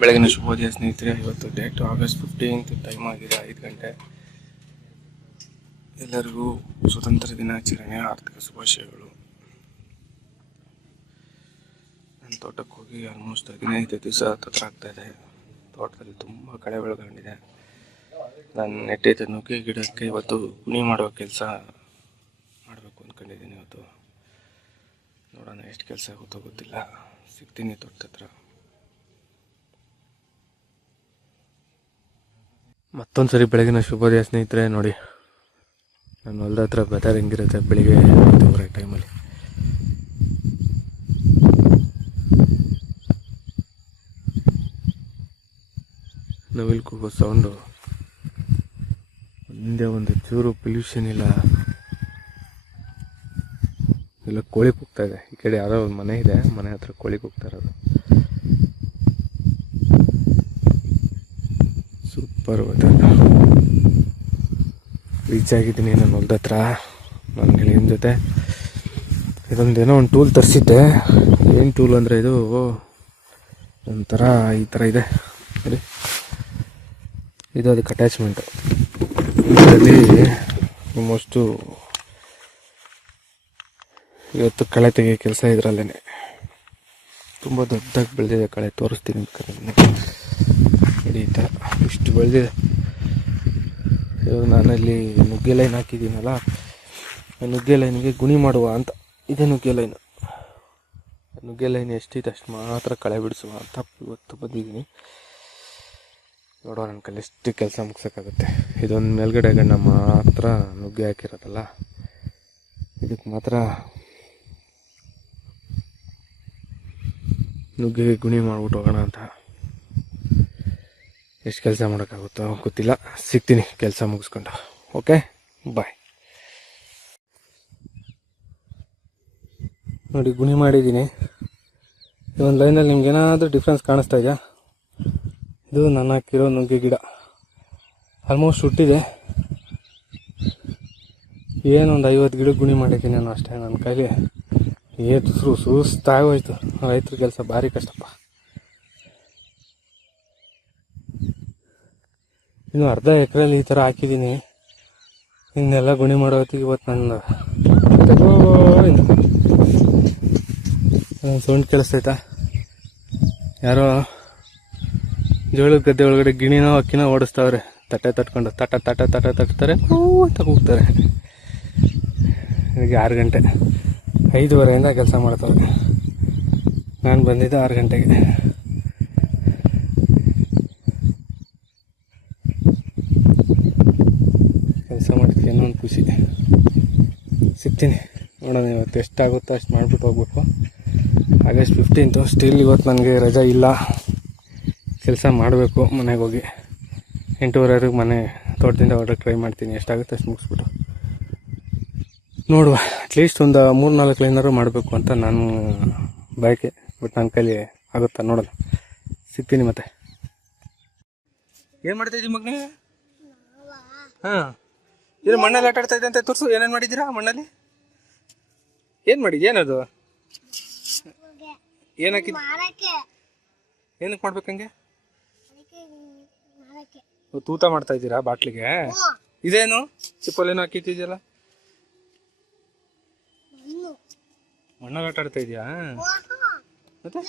ಬೆಳಗಿನ ಶುಭೋದಯ ಸ್ನೇಹಿತರೆ, ಇವತ್ತು ಡೇಟ್ ಆಗಸ್ಟ್ ಫಿಫ್ಟೀನ್ತ್ ಟೈಮ್ ಆಗಿದೆ ಐದು ಗಂಟೆ. ಎಲ್ಲರಿಗೂ ಸ್ವತಂತ್ರ ದಿನಾಚರಣೆಯ ಆರ್ಥಿಕ ಶುಭಾಶಯಗಳು. ನನ್ನ ತೋಟಕ್ಕೆ ಹೋಗಿ ಆಲ್ಮೋಸ್ಟ್ ಹದಿನೈದು ದಿವಸ ಹತ್ರ ಆಗ್ತಾ ಇದೆ. ತೋಟದಲ್ಲಿ ತುಂಬ ಕಳೆ ಬೆಳ್ಕೊಂಡಿದೆ ನಾನು ನೆಟ್ಟಿದ್ದ ನುಗ್ಗೆ ಗಿಡಕ್ಕೆ ಇವತ್ತು ಕುಣಿ ಮಾಡುವ ಕೆಲಸ ಮಾಡಬೇಕು ಅಂದ್ಕೊಂಡಿದ್ದೀನಿ ಇವತ್ತು. ನೋಡೋಣ, ಎಷ್ಟು ಕೆಲಸ ಆಗುತ್ತೋ ಗೊತ್ತಿಲ್ಲ. ಸಿಗ್ತೀನಿ ತೋಟದ ಹತ್ರ. ಮತ್ತೊಂದು ಸರಿ ಬೆಳಗಿನ ಶುಭೋದಯ ಸ್ನೇಹಿತರೆ, ನೋಡಿ. ನನ್ನ ಹೊಲ್ದ ಹತ್ರ ಬೆದರ್ ಹೆಂಗಿರುತ್ತೆ ಬೆಳಿಗ್ಗೆ ಟೈಮಲ್ಲಿ ನವಿಲ್ ಕೂಗೋ ಸೌಂಡು ಹಿಂದೆ ಒಂದು ಚೂರು ಪೊಲ್ಯೂಷನ್ ಇಲ್ಲ. ಇಲ್ಲ ಕೋಳಿ ಕೂಗ್ತಾ ಇದೆ. ಈ ಕಡೆ ಯಾರೋ ಒಂದು ಮನೆ ಇದೆ, ಮನೆ ಹತ್ರ ಕೋಳಿ ಕೂಗ್ತಾ ಇರೋದು. ಸೂಪರ್ ವೆದರ್ ರೀಚ್ ಆಗಿದ್ದೀನಿ ನಾನು ಹೊಲ್ದ ಹತ್ರ, ನನ್ನ ಗೆಳೆಯನ ಜೊತೆ. ಇದೊಂದು ಏನೋ ಒಂದು ಟೂಲ್ ತರಿಸಿದ್ದೆ. ಏನು ಟೂಲ್ ಅಂದರೆ ಇದು? ಒಂಥರ ಈ ಥರ ಇದೆ. ಸರಿ ಇದು ಅದಕ್ಕೆ ಅಟ್ಯಾಚ್ಮೆಂಟು ಇದರಲ್ಲಿ ಆಲ್ಮೋಸ್ಟು ಇವತ್ತು ಕಳೆ ತೆಗಿಯೋ ಕೆಲಸ ಇದರಲ್ಲೇ ತುಂಬ ದೊಡ್ಡದಾಗಿ ಬೆಳೆದಿದೆ ಕಳೆ, ತೋರಿಸ್ತೀನಿ ಬೇಕಾದ್ರೆ. ಈ ಥರ ಇಷ್ಟು ಬೆಳೆದಿದೆ. ಇವಾಗ ನಾನಲ್ಲಿ ನುಗ್ಗೆ ಲೈನ್ ಹಾಕಿದ್ದೀನಲ್ಲ ನುಗ್ಗೆ ಲೈನ್ಗೆ ಗುಣಿ ಮಾಡುವ ಅಂತ. ಇದೆ ನುಗ್ಗೆ ಲೈನ್ ನುಗ್ಗೆ ಲೈನ್ ಎಷ್ಟಿದೆ ಅಷ್ಟು ಮಾತ್ರ ಕಳೆ ಬಿಡಿಸುವ ಅಂತ ಇವತ್ತು ಬಂದಿದ್ದೀನಿ. ನೋಡೋಣ ನನ್ನ ಕೈಲಿ ಎಷ್ಟು ಕೆಲಸ ಮುಗ್ಸೋಕ್ಕಾಗುತ್ತೆ. ಇದೊಂದು ಮೇಲ್ಗಡೆ ಗಣ್ಣ ಮಾತ್ರ ನುಗ್ಗೆ ಹಾಕಿರೋದಲ್ಲ. ಇದಕ್ಕೆ ಮಾತ್ರ ನುಗ್ಗೆಗೆ ಗುಣಿ ಮಾಡ್ಬಿಟ್ಟು ಹೋಗೋಣ ಅಂತ. ಎಷ್ಟು ಕೆಲಸ ಮಾಡೋಕ್ಕಾಗುತ್ತೋ ಗೊತ್ತಿಲ್ಲ. ಸಿಗ್ತೀನಿ, ಕೆಲಸ ಮುಗಿಸ್ಕೊಂಡು. ಓಕೆ? ಬಾಯ್ ನೋಡಿ, ಗುಣಿ ಮಾಡಿದ್ದೀನಿ. ಈ ಒಂದು ಲೈನಲ್ಲಿ ನಿಮ್ಗೆ ಏನಾದರೂ ಡಿಫ್ರೆನ್ಸ್ ಕಾಣಿಸ್ತಾ ಇದೆಯಾ? ಇದು ನನ್ನ ಹಾಕಿರೋ ನುಗ್ಗೆ ಗಿಡ. ಆಲ್ಮೋಸ್ಟ್ ಹುಟ್ಟಿದೆ. ಏನೊಂದು ಐವತ್ತು ಗಿಡ ಗುಣಿ ಮಾಡಿದ್ದೀನಿ ನಾನು ಅಷ್ಟೇ ನನ್ನ ಕೈಲಿ. ಏತು ಸುಸ್ತಾಗೋಯ್ತು ರೈತರ ಕೆಲಸ ಭಾರಿ ಕಷ್ಟಪ್ಪ. ಇನ್ನು ಅರ್ಧ ಎಕರೆಯಲ್ಲಿ ಈ ಥರ ಹಾಕಿದ್ದೀನಿ. ಇನ್ನೆಲ್ಲ ಗುಣಿ ಮಾಡೋ ಹೊತ್ತಿಗೆ ಇವತ್ತು ನನ್ನ. ಒಂದ್ ಸೌಂಡ್ ಕೇಳಿಸ್ತೈತಾ ಯಾರೋ ಜೋಳದ ಗದ್ದೆ ಒಳಗಡೆ ಗಿಣಿನೋ ಅಕ್ಕಿನೋ ಓಡಿಸ್ತಾವ್ರೆ. ತಟ್ಟೆ ತಟ್ಕೊಂಡು ತಟ ತಟ ತಟ ತಟ್ತಾರೆ. ಹೂ ಅಂತ ಕೂಗ್ತಾರೆ ಈಗ ಆರು ಗಂಟೆ. ಐದುವರೆಯಿಂದ ಕೆಲಸ ಮಾಡ್ತಾವ್ರೆ. ನಾನು ಬಂದಿದ್ದೆ ಆರು ಗಂಟೆಗೆ. ಕೆಲಸ ಮಾಡಿದ್ಕೆ ಏನೋ ಒಂದು ಖುಷಿ ಸಿಗ್ತೀನಿ. ನೋಡೋಣ ಇವತ್ತು ಎಷ್ಟಾಗುತ್ತೋ ಅಷ್ಟು ಮಾಡಿಬಿಟ್ಟು ಹೋಗ್ಬೇಕು. ಆಗಸ್ಟ್ ಫಿಫ್ಟೀನ್ತು ಸ್ಟಿಲ್ ಇವತ್ತು ನನಗೆ ರಜಾ ಇಲ್ಲ. ಕೆಲಸ ಮಾಡಬೇಕು ಮನೆಗೆ ಹೋಗಿ. ಎಂಟೂವರೆವರೆಗೆ ಮನೆ ತೋಟದಿಂದ ಹೊರಗೆ ಟ್ರೈ ಮಾಡ್ತೀನಿ. ಎಷ್ಟಾಗುತ್ತೆ ಅಷ್ಟು ಮುಗಿಸ್ಬಿಟ್ಟು. ನೋಡುವ. ಅಟ್ಲೀಸ್ಟ್ ಒಂದು ಮೂರು ನಾಲ್ಕು ಲೈನಾರು ಮಾಡಬೇಕು ಅಂತ ನಾನು ಬಯಕೆ. ಬಟ್ ನನ್ನ ಕೈಲಿ ಆಗುತ್ತಾ ನೋಡೋಣ. ಸಿಗ್ತೀನಿ ಮತ್ತೆ. ಏನು ಮಾಡ್ತಾ ಇದ್ದೀವಿ ಮಗನೇ? ಹಾಂ. ಇದು ಮಣ್ಣಲ್ಲಿ ಆಟ ಆಡ್ತಾ ಇದೆ ಅಂತ ತೋರಿಸು ಏನೇನು ಮಾಡಿದ್ದೀರಾ ಮಣ್ಣಲ್ಲಿ? ಏನು ಮಾಡಿದ್ಯ ಏನದು? ಏನು ಏನಕ್ಕೆ ಮಾಡ್ಬೇಕು ಹಂಗೆ? ತೂತ ಮಾಡ್ತಾ ಇದ್ದೀರಾ ಬಾಟ್ಲಿಗೆ? ಇದೇನು? ಏನು ಮಣ್ಣು. ಮಣ್ಣಲ್ಲಿ ಆಟ ಆಡ್ತಾ ಇದೆಯಾ ಮತ್ತೆ?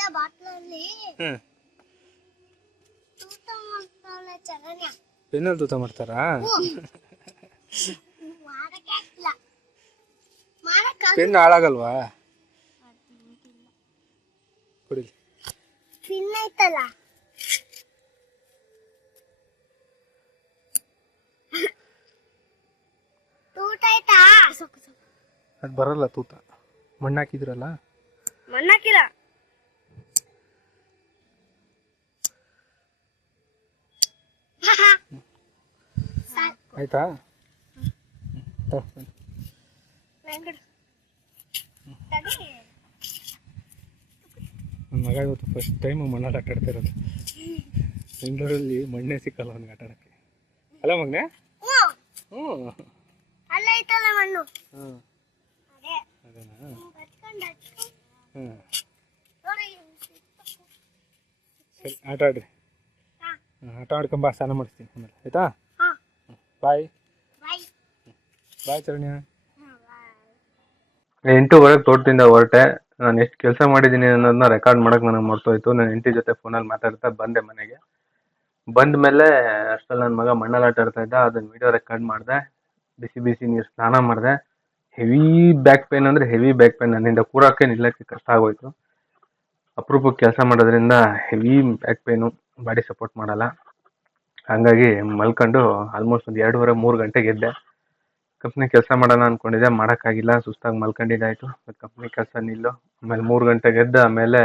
ಪೆನ್ನಲ್ಲಿ ತೂತ ಮಾಡ್ತಾರಾ? ಪೆನ್ ಹಾಳಾಗಲ್ವಾ? ಕುಡಿಲಿ. ಪಿನ್ ಐತಲ್ಲ ತೂತ ಆಯ್ತಾ? ಅದು ಬರಲ್ಲ ತೂತ. ಮಣ್ಣು ಹಾಕಿದ್ರಲ್ಲ ಮಣ್ಣಾಕಿಲ್ಲ ಆಯ್ತಾ? ನನ್ನ ಮಗ ಇವತ್ತು ಫಸ್ಟ್ ಟೈಮ್ ಮಣ್ಣಲ್ಲಿ ಆಟ ಆಡ್ತಿರೋದು ಬೆಂಗಳೂರಲ್ಲಿ ಮಣ್ಣೇ ಸಿಕ್ಕಲ್ಲ ಅವ್ನಿಗೆ ಆಟ ಆಡೋಕ್ಕೆ ಅಲ್ಲ ಮಗನೇ? ಹ್ಞೂ. ಅಲ್ಲ ಐತಲ್ಲ ಮಣ್ಣು ಹಾಂ ಅದೇ ಅದೇನಾ ಹಾಂ. ಸರಿ ಆಟ ಆಡ್ರಿ ಆಟ ಆಡ್ಕೊಂಬ ಸ್ನಾನ ಮಾಡಿಸ್ತೀನಿ. ಆಮೇಲೆ ಆಯಿತಾ? ಬಾಯ್ ಬಾಯ್. ಬಾಯ್ ಚರಣ್ಯ ಎಂಟೂವರೆಗೆ ತೋಟದಿಂದ ಹೊರಟೆ. ನಾನು ಎಷ್ಟು ಕೆಲಸ ಮಾಡಿದ್ದೀನಿ ಅನ್ನೋದನ್ನ ರೆಕಾರ್ಡ್ ಮಾಡೋಕೆ ನನಗೆ ಮರ್ತೋಯ್ತು. ನನ್ನ ಎಂಟಿ ಜೊತೆ ಫೋನಲ್ಲಿ ಮಾತಾಡ್ತಾ ಬಂದೆ ಮನೆಗೆ. ಬಂದ ಮೇಲೆ ಅಷ್ಟರಲ್ಲಿ ನನ್ನ ಮಗ ಮಣ್ಣಲ್ಲಿ ಆಟ ಆಡ್ತಾ ಇದ್ದ. ಅದನ್ನ ವಿಡಿಯೋ ರೆಕಾರ್ಡ್ ಮಾಡಿದೆ. ಬಿಸಿ ಬಿಸಿ ನೀರು ಸ್ನಾನ ಮಾಡಿದೆ. ಹೆವಿ ಬ್ಯಾಕ್ ಪೇನ್ ಅಂದರೆ ಹೆವಿ ಬ್ಯಾಕ್ ಪೇನ್ ನನ್ನಿಂದ ಕೂರಕ್ಕೆ, ನಿಲ್ಲಕ್ಕೆ ಕಷ್ಟ ಆಗೋಯ್ತು. ಅಪರೂಪಕ್ಕೆ ಕೆಲಸ ಮಾಡೋದ್ರಿಂದ heavy back pain body support ಮಾಡಲ್ಲ. ಹಾಗಾಗಿ ಮಲ್ಕೊಂಡು ಆಲ್ಮೋಸ್ಟ್ ಒಂದು ಎರಡೂವರೆ ಮೂರು ಗಂಟೆಗೆ ಎದ್ದೆ. ಕಂಪ್ನಿ ಕೆಲಸ ಮಾಡೋಣ ಅನ್ಕೊಂಡಿದ್ದೆ, ಮಾಡೋಕ್ಕಾಗಿಲ್ಲ, ಸುಸ್ತಾಗಿ ಮಲ್ಕೊಂಡಿದ್ದಾಯ್ತು. ಕಂಪ್ನಿ ಕೆಲಸ ನಿಲ್ಲು. ಆಮೇಲೆ ಮೂರು ಗಂಟೆಗೆ ಎದ್ದು ಆಮೇಲೆ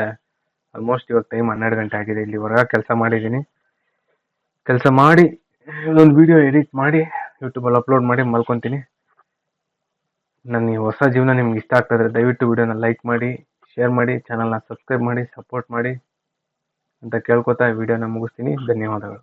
ಆಲ್ಮೋಸ್ಟ್ ಇವಾಗ ಟೈಮ್ ಹನ್ನೆರಡು ಗಂಟೆ ಆಗಿದೆ. ಇಲ್ಲಿವರೆಗೆ ಕೆಲಸ ಮಾಡಿದ್ದೀನಿ ಕೆಲಸ ಮಾಡಿ ಒಂದು ವಿಡಿಯೋ ಎಡಿಟ್ ಮಾಡಿ ಯೂಟ್ಯೂಬಲ್ಲಿ ಅಪ್ಲೋಡ್ ಮಾಡಿ ಮಲ್ಕೊತೀನಿ. ನನ್ನ ಈ ಹೊಸ ಜೀವನ ನಿಮ್ಗೆ ಇಷ್ಟ ಆಗ್ತದೆ ದಯವಿಟ್ಟು ವಿಡಿಯೋನ ಲೈಕ್ ಮಾಡಿ ಶೇರ್ ಮಾಡಿ ಚಾನಲ್ನ ಸಬ್ಸ್ಕ್ರೈಬ್ ಮಾಡಿ ಸಪೋರ್ಟ್ ಮಾಡಿ ಅಂತ ಕೇಳ್ಕೊತಾ ವಿಡಿಯೋನ ಮುಗಿಸ್ತೀನಿ. ಧನ್ಯವಾದಗಳು.